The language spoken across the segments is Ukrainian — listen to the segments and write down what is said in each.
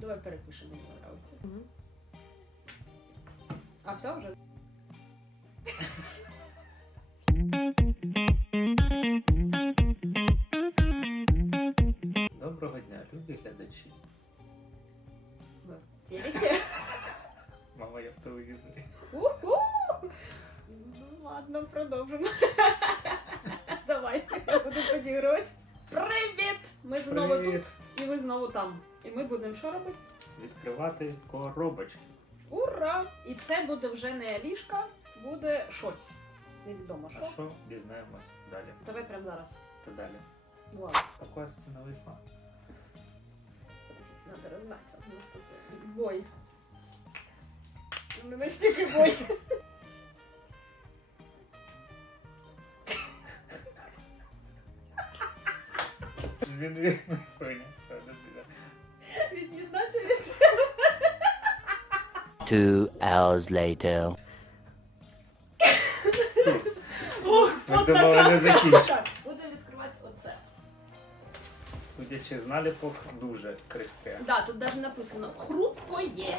Давай перепишемо, мені подобається. А все вже? Доброго дня, любі глядачі. Телеки. Мама, я в телевізорі. Уху! Ну ладно, продовжимо. Давай, я буду подігрувати. Привіт! Ми знову Привіт! тут, І ви знову там. І ми будемо що робити? Відкривати коробочки. Ура! І це буде вже не ліжка, буде щось. Невідомо А що. що дізнаємось далі? Давай прямо зараз. Та далі. Ладно, на вайфа. подождіть, надо розгнатися. У нас тут бой. Ну, Не настільки бой. Зміни Соня. Two hours later. Ох, от така не ця. будемо відкривати оце. Судячи з наліпок, дуже крихке. Да, тут навіть написано хрупко є.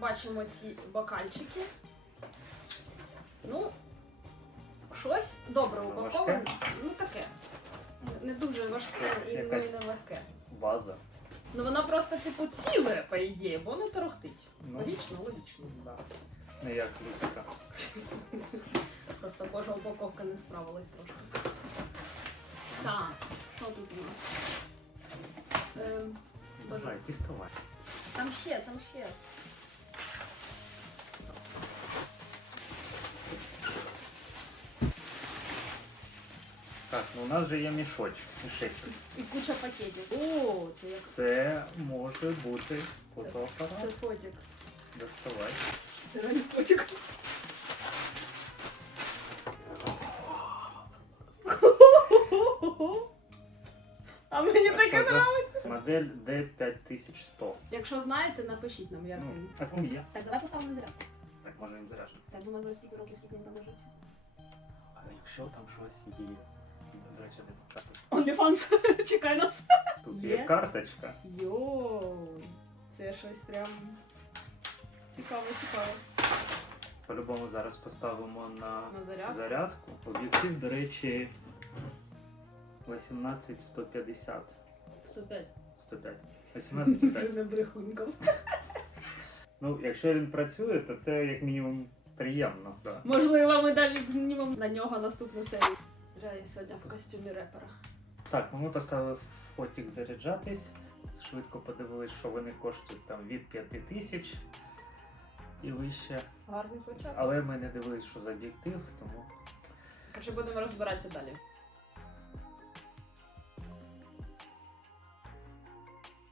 Бачимо ці бокальчики. Ну, щось добре упаковане. Ну таке. Не- дуже важке і ну, і Якась- не легке. База. Ну воно просто типу ціле, по ідеї, бо воно торохтить. Ну. Логічно, логічно. так. Не як люська. Просто кожа упаковка не справилась трошки. Так, що тут у нас? Ем, боже, Давай, діставай. Там ще, там ще. Так, ну у нас же є мішочок. Мішечок. І куча пакетів. О, це як Це може бути це фотоапарат. котик. Доставай. Це реально котик. А мені таке Що за- подобається. Модель D5100. Якщо знаєте, напишіть нам, як Ну, він. так він є. Так, давай поставимо на зарядку. Так може він заряджений. Так, думаю, за стільки років, скільки він там лежить. А якщо там щось є. До речі, де тут? OnlyFans, чекай нас. Тут Є? є карточка. Йоу, це щось прям цікаво, цікаво. По-любому зараз поставимо на На зарядку. зарядку. Об'єктив, до речі, 18150. 105. 105. 185. Не брехуньком. Ну, якщо він працює, то це як мінімум приємно. Да. Можливо, ми навіть знімемо на нього наступну серію. Зря я сьогодні в костюмі репера. Так, ну ми поставили фотик заряджатись. Швидко подивились, що вони коштують там від 5 тисяч і вище. Гарний початок. Але ми не дивились, що за об'єктив, тому Короче, будемо розбиратися далі.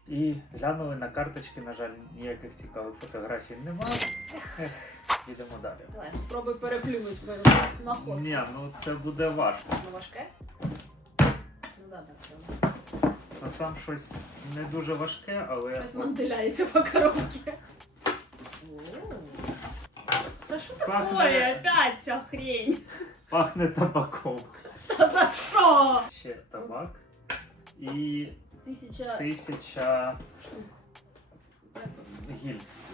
І глянули на карточки, на жаль, ніяких цікавих фотографій немає. Йдемо далі. Давай, спробуй переплюнути мою находку. Ні, ну це буде важко. Ну важке? Ну да, так. прям. Ну там щось не дуже важке, але Щось мантиляється по коробці. Та що Пахне- такое? Опять ця хрень. пахне табаком. Та за що? Ще табак. І Тисяча тисяча штук. гільз.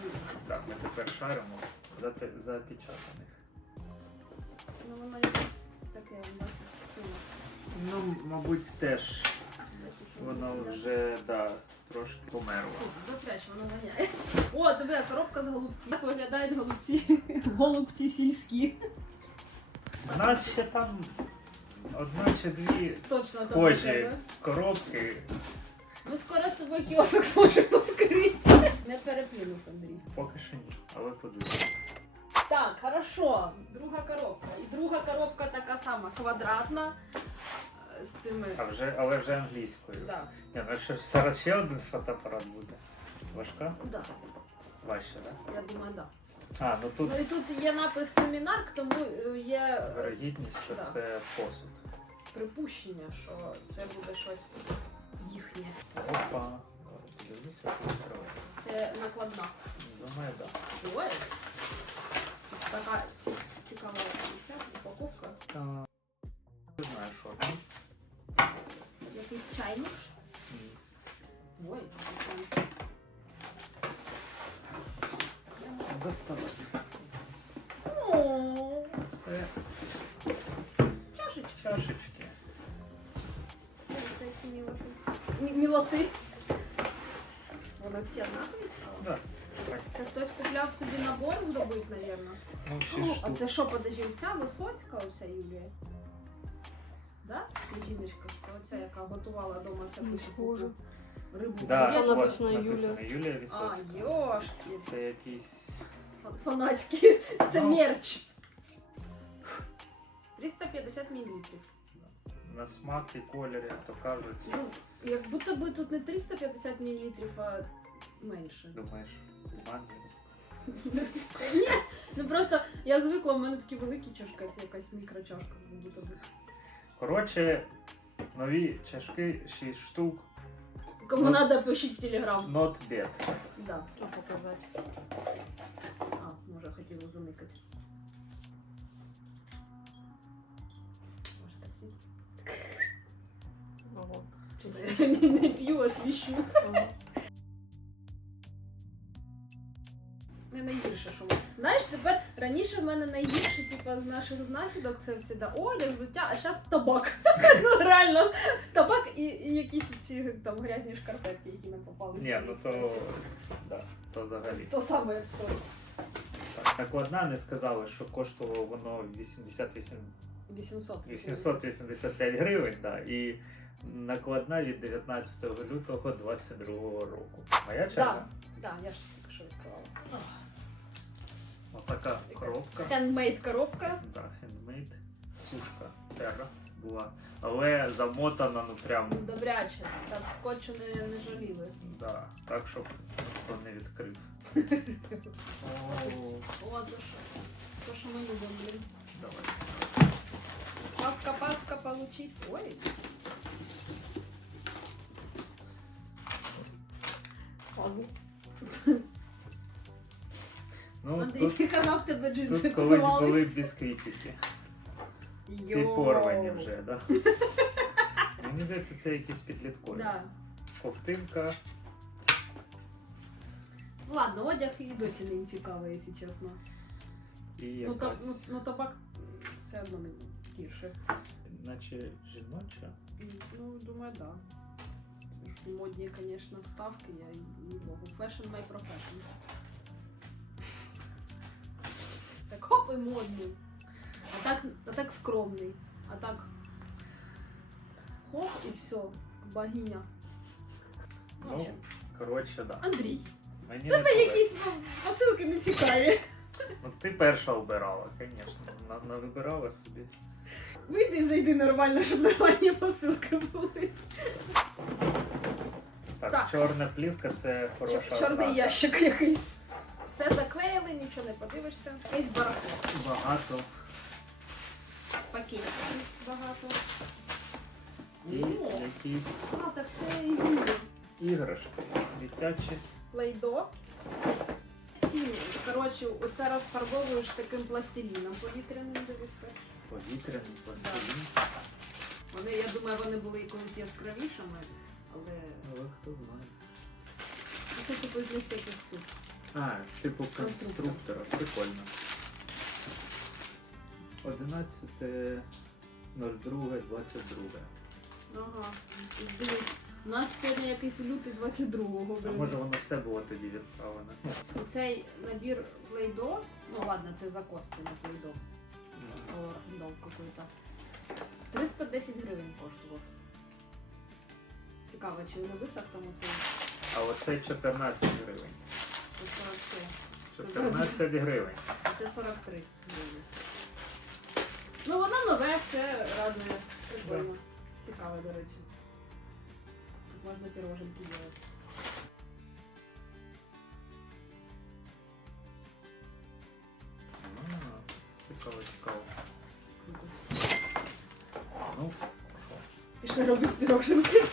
Так, ми тепер шаримо запечатаних. Ну воно якесь таке да. Ну, мабуть, теж воно вже да, трошки померло. Запряч, воно воняє. О, тебе коробка з голубці. Як виглядають голубці? Голубці сільські. У нас ще там одна чи дві Точно там схожі треба. коробки. Ми скоро з тобою кіосок зможемо. Не переплюнув, Андрій. Поки що ні, але подивимось. Так, хорошо. Друга коробка. І друга коробка така сама, квадратна. е, З цими. А вже, але вже англійською. Так, Ні, ну якщо ж зараз ще один фотоапарат буде. Важка? да. Важче, так? Я думаю, так. А, ну тут Ну і тут є напис семінар, тому е, є е, вирогідність, що Да. це посуд. припущення, що це буде щось їхнє. Опа. Дивлюся, тут відкриває. Це накладна. Думаю, так. Ой. Така цікава ця упаковка. Да. Не знаю, що там. Якийсь чайник. Ой, доставай. О, Це чашечки. Ой, це мілоти. Мілоти. Вони всі однакові цікаво. Да. Так, Це хтось купляв собі набор зробити, напевно. ну, О, шість а штук. це що, подожди, ця Висоцька оця Юлія? Да? Це жіночка, що оця, яка готувала вдома всяку Не схоже. рибу. Да, от, написано написано Юлія. Юлія А, Вісоцька. йошки. Це якийсь. Фа- Фанатські. Це Ну. мерч. 350 мл. На смак і колір, як то кажуть. Ну, як будто би тут не 350 мл, а менше. Думаєш, манго? Ні, ну просто я звикла, в мене такі великі чашки, це якась мікрочашка, як будто би. Коротше, нові чашки 6 штук. Кому Ну. надо, пишіть в телеграм. Not bad. Да, що показати. А, може хотіла заникати. Може так сидіти? Ого. Я не, не п'ю, а свіщу. Не Найгірше, що ми. Знаєш, тепер раніше в мене найгірше, типу, з наших знахідок це всегда одяг, взуття, а зараз табак. ну реально, табак і, і якісь ці там грязні шкарпетки, які нам попали. Ні, ну то. Да, то взагалі. То саме як стоїть. Так, накладна не сказали, що коштувало воно 88 800. 885 гривень, да, і накладна від 19 лютого 22 року. Моя черга? Так, я ж тільки що відкривала. Отака коробка. Хендмейд коробка. Да, хендмейд. Сушка терра була. Але замотана, ну прям. Добряче. Так скотчу не, не жаліли. Да, так, щоб ніхто не відкрив. О, О, то що. То, що ми любимо, блін. давай. Паска, паска, получись. Ой. Пазл. Ну, Андрій, тут, ти казав тебе джинси тут колись були бісквітики. Ці Йоу. порвані вже, да? Мені здається, це якісь підліткові. Да. Ковтинка. Ладно, одяг і досі не цікаво, якщо чесно. І Ну, та, якась, ну, ну табак все одно не гірше. наче жіноча. Ну, думаю, да. Це ж модні, звісно, вставки, я не богу. Fashion my profession. Хоп модний. А так, а так скромний. А так хоп і все. Богиня. Ну, общем, коротше, да. Андрій, Мені тебе не якісь ну, посилки не цікаві. Ну, ти перша обирала, звісно. На, вибирала собі. Вийди і зайди нормально, щоб нормальні посилки були. Так, Так. чорна плівка це хороша Чорний ознака. ящик якийсь. Все заклеїли, нічого не подивишся. Якийсь барахло. Багато. Пакетів багато. І О, якісь а, так це і іграшки дитячі. лейдо. Коротше, оце розфарбовуєш таким пластиліном повітряним дивишся. Повітряний пластилін. Вони, я думаю, вони були і колись яскравішими, але Але хто знає. це типу з них всяких цих. А, типу конструктора. Прикольно. 11.02.22. Ага. Дивись, у нас сьогодні якийсь лютий 22-го, А блін. може воно все було тоді відправлено? Ну, Цей набір лейдо, ну ладно, це закоски на лейдо. ну, Ордов какой-то. 310 гривень коштував. Цікаво, чи не висох там оцей А оце 14 гривень. Це 43. 14 гривень. А це 43 гривень. Ну воно нове, це радує. Прикольно. Цікаво, до речі. Так можна піроженки робити. Цікаво, цікаво. Круто. Ну, Пішли робити піроженки.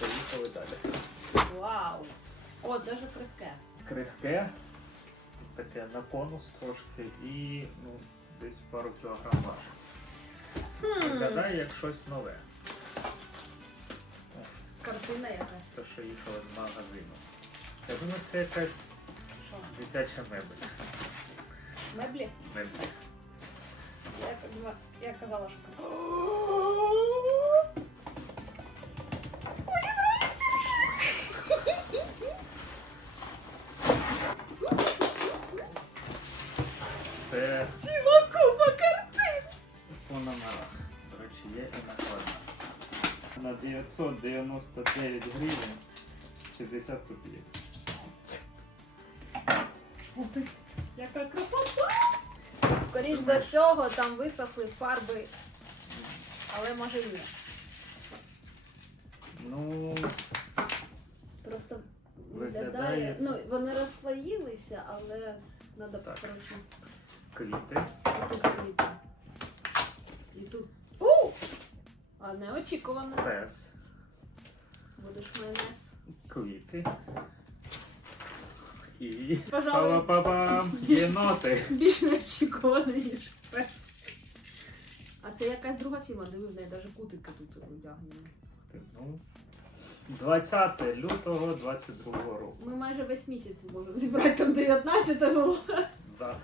поїхали далі. Вау! О, даже крихке. Крихке, таке на конус трошки і ну, десь пару кілограм важить. Виглядає як щось нове. Картина якась. те, що їхало з магазину. Я думаю, це якась? Дитяча мебель. Меблі. Мебель. Я, я казала, що. 599 гривень 60 копійок. Яка красота! Скоріше за всього, там висохли фарби, але може і ні. Ну, Просто виглядає. Ну, вони розслоїлися, але треба Так. коротше. квіти. Тут квіти. І тут. У! А неочікувано. Пес. Будеш майонез. Квіти. І. Пожалуй. Па-па-па-пам! Єноти. Більш неочікувано, ніж пес. А це якась друга фірма, диви, в неї навіть кутики тут одягнені. Ну, 20 лютого 22 року. Ми майже весь місяць можемо зібрати там 19 було. Да.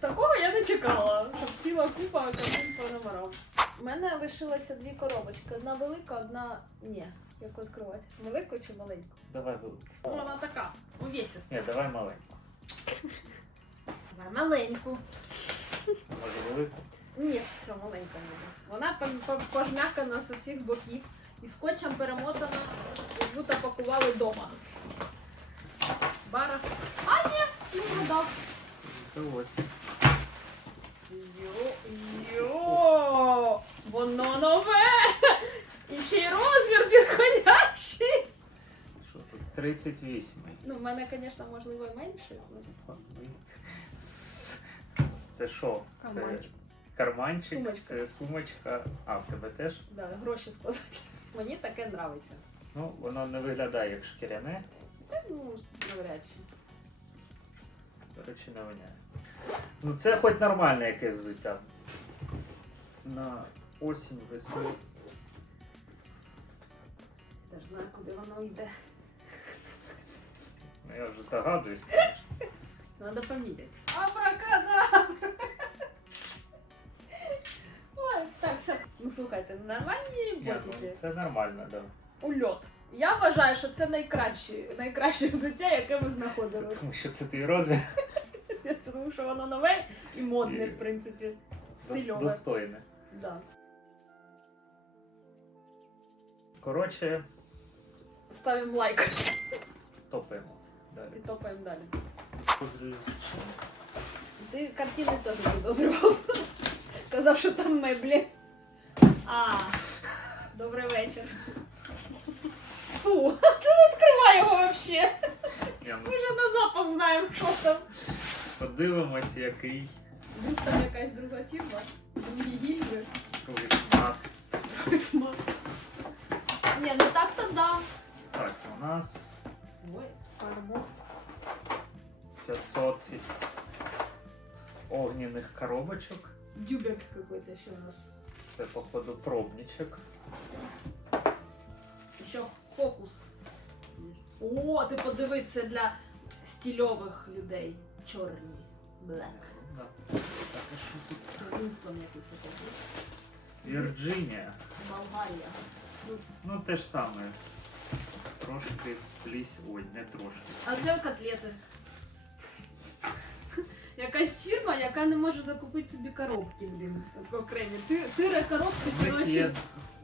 Такого я не чекала, щоб ціла купа картин по номерам. У мене лишилося дві коробочки. Одна велика, одна. Ні. Яку відкривати? Велику чи маленьку? Давай велику. Вона така, увесиста. Ні, давай маленьку. Давай маленьку. Може велику? Ні, все, маленька не буде. Вона по- по- пожмякана з усіх боків і скотчем перемотана, як будто пакували вдома. Бара. А, ні, не ось. Йо, йо, воно нове! І ще й розмір підходящий. Що тут? 38. Ну, в мене, звісно, можливо, менше. С- Це що? Це Карманчик. карманчик, Сумочка. це сумочка. А, в тебе теж? Да, гроші складати. Мені таке нравиться. Ну, воно не виглядає як шкіряне. Та, ну, навряд чи. До речі, не воняє. Ну це хоч нормальне якесь взуття. На осінь, весну. Теж знаю, куди воно йде. Ну я вже догадуюсь. Надо поміряти. Абракадабра! Ой, так, все. Ну слухайте, нормальні Ні, ну, ботики. це нормально, да. Ульот. Я вважаю, що це найкраще, найкраще взуття, яке ми Це, знаходили. тому що це твій розмір Тому що воно нове і модне, І- в принципі. дос- Стильове. достойне. Да. Коротше, Ставимо лайк топаємо. і Далі. топаємо далі. З. Ти картини теж підозрював. Казав, що там меблі. А, добрий вечір. Фу, ти не відкривай його взагалі. Ну, Ми вже на запах знаємо, що там. подивимось, який Вдруг там якась друга фірма. Другі гільзи. другий смак. Смак. Ні, ну так то да. Так, у нас Ой, арбуз. 500 огненних коробочок. Дюбек какой-то ще у нас. Це, походу, пробничок. Ще фокус. є. О, ти подиви, це для стильових людей. Чорні. Блек. Да. Так, і що тут? Це Вінстон якийсь. Вірджинія. Болгарія. Ну, те ж саме. С- Трошки сплісь. Ой, не трошки. А це котлети. Якась фірма, яка не може закупити собі коробки, блін, окремі. Ти- Тире коробки, У них є- коротше,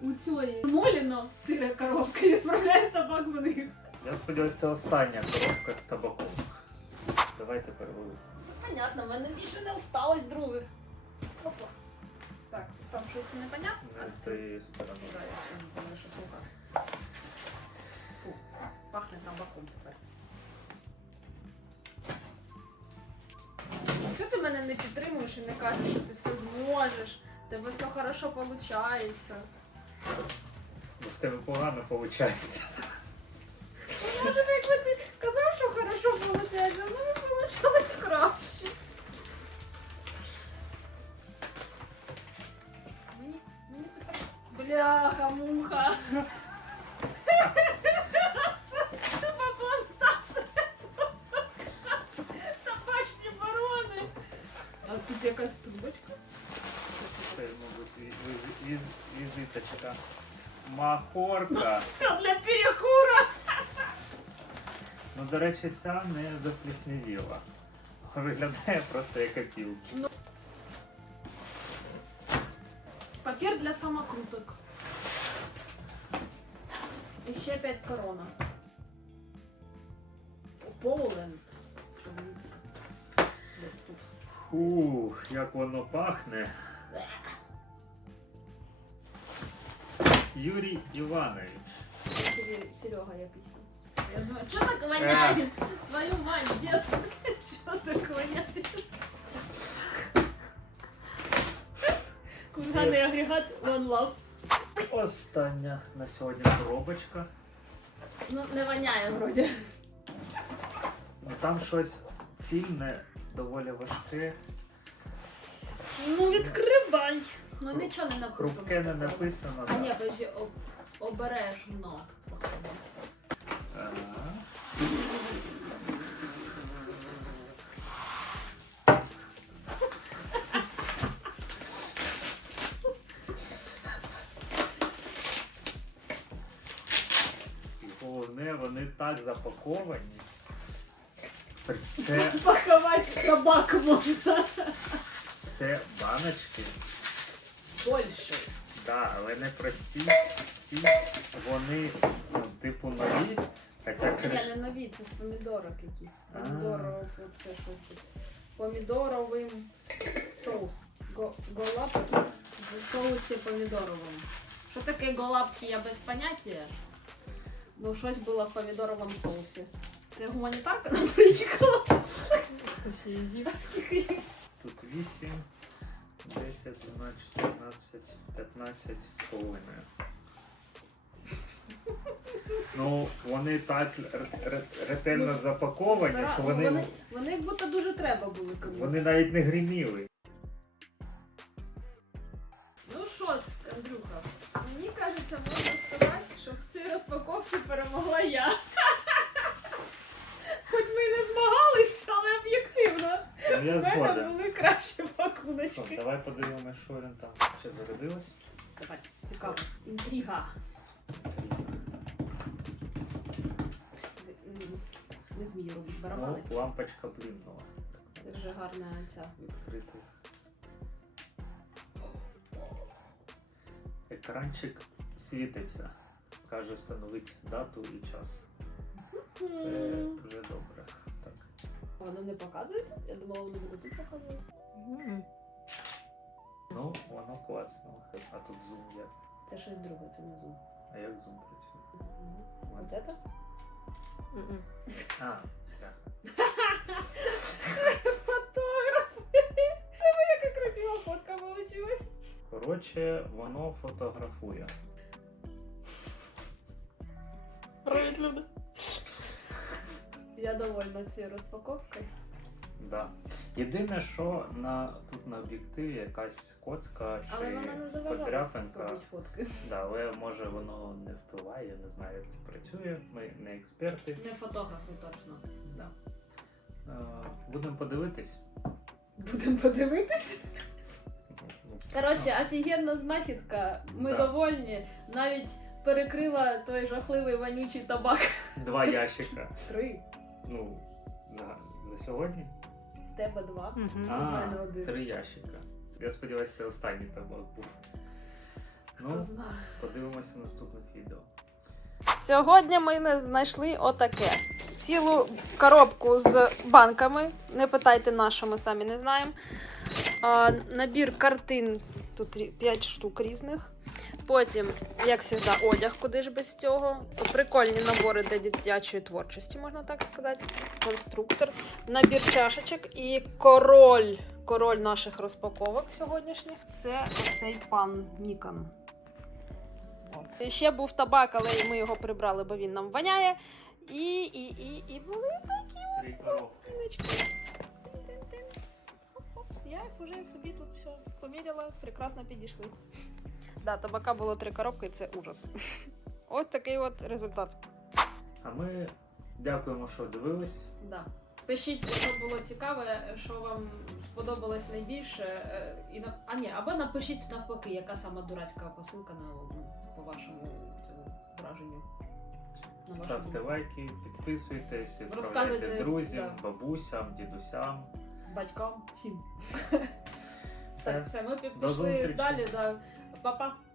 у цієї Моліно тире коробки і відправляє табак в них. Я сподіваюся, це остання коробка з табаком. Давай тепер ви. Понятно, в мене більше не осталось других. Опа. Там щось непонятно. Не цієї сторони. Да, я не знаю, що слухати. Фу, пахне табаком тепер. Чого ти мене не підтримуєш і не кажеш, що ти все зможеш? В тебе все хорошо виходить. В тебе погано виходить. Може, якби речі, ця не запліснявіла. Виглядає просто як опілки. Папір для самокруток. І ще 5 корона. Подивіться. Десь тут. Фух, як воно пахне. Юрій Іванович. Серега якийсь. Я думаю, що так воняє? Твою мать, дед. Що так воняє? Кульганний агрегат One Love. Остання на сьогодні коробочка. Ну, не воняє вроді. Ну там щось цільне, доволі важке. Ну, відкривай. Ну, нічого не написано. Хрупке не написано. А ні, подожди, об... обережно. походу. Головне, вони так запаковані. Це, Паховать собак можна. це баночки, Більше. да, але не прості. прості. Вони ну, типу нові, хоча Ні, криш... не нові, це з помідорок якісь. А. Помідоров, це щось. Помідоровим соус. Го- Голапки в соусі помідоровому. Що таке голапки, я без поняття. Ну, щось було в помідоровому соусі. Це гуманітарка нам приїхала. Хтось її з'їв. А скільки їх? Тут 8, 10, 12, 14, 15 з половиною. Ну, вони так ре- ре- ретельно запаковані, що вони, вони, вони як будто дуже треба були комусь. вони навіть не гриміли. Ну що, ж, Андрюха, мені кажеться, можна сказати, що в цій розпаковці перемогла я. Хоч ми і не змагались, але об'єктивно. Ну, Я В мене згоден. були кращі Що, пакуночки. давай подивимося, що він там ще зарядилось. Давай, цікаво. Інтрига. Не- вмію робити барабани. Ну, лампочка блимнула. Це вже гарна ця. Відкритий. Екранчик світиться. Каже, встановити дату і час. Це вже добре. Так. Воно не показує? тут? Я думала, воно буде тут показувати. Ну, воно класно. А тут зум є. Це щось друге, це не зум. А як зум працює? Вот это? А, так. Фотограф! Тебе яка красива фотка получилась. Коротше, воно фотографує. Привіт, люди. Я довольна цією розпаковкою. Да. Єдине, що на, тут на об'єктиві якась коцка чи Але вона не заважала подряпинка. робити фотки. Да, але може воно не впливає, я не знаю, як це працює. Ми не експерти. Не фотографи точно. Да. Е, Будемо подивитись. Будемо подивитись. Коротше, офігенна знахідка. Ми Да. довольні. Навіть перекрила той жахливий вонючий табак. Два ящика. Три. Ну, за, за сьогодні. В тебе два. А, мене один. три ящика. Я сподіваюся, це останній табак був. Ну, подивимося в наступних відео. Сьогодні ми знайшли отаке. Цілу коробку з банками. Не питайте на що ми самі не знаємо. А, набір картин, тут 5 штук різних. Потім, як завжди, одяг, куди ж без цього. Прикольні набори для дитячої творчості, можна так сказати. Конструктор, набір чашечок і король. Король наших розпаковок сьогоднішніх це оцей пан Нікон. От. Ще був табак, але ми його прибрали, бо він нам воняє. І, і, і, і були такі коробки. Я їх вже собі тут все поміряла, прекрасно підійшли. Да, табака було три коробки, і це ужас. От такий от результат. А ми дякуємо, що дивились. Да. Пишіть, що було цікаве, що вам сподобалось найбільше. е, І на... А ні, або напишіть навпаки, яка сама дурацька посилка на по вашому на вашу Ставте лайки, підписуйтесь, відправляйте друзям, да. бабусям, дідусям. Батькам, всім. Все. Так, все, ми пішли далі. Да. папа.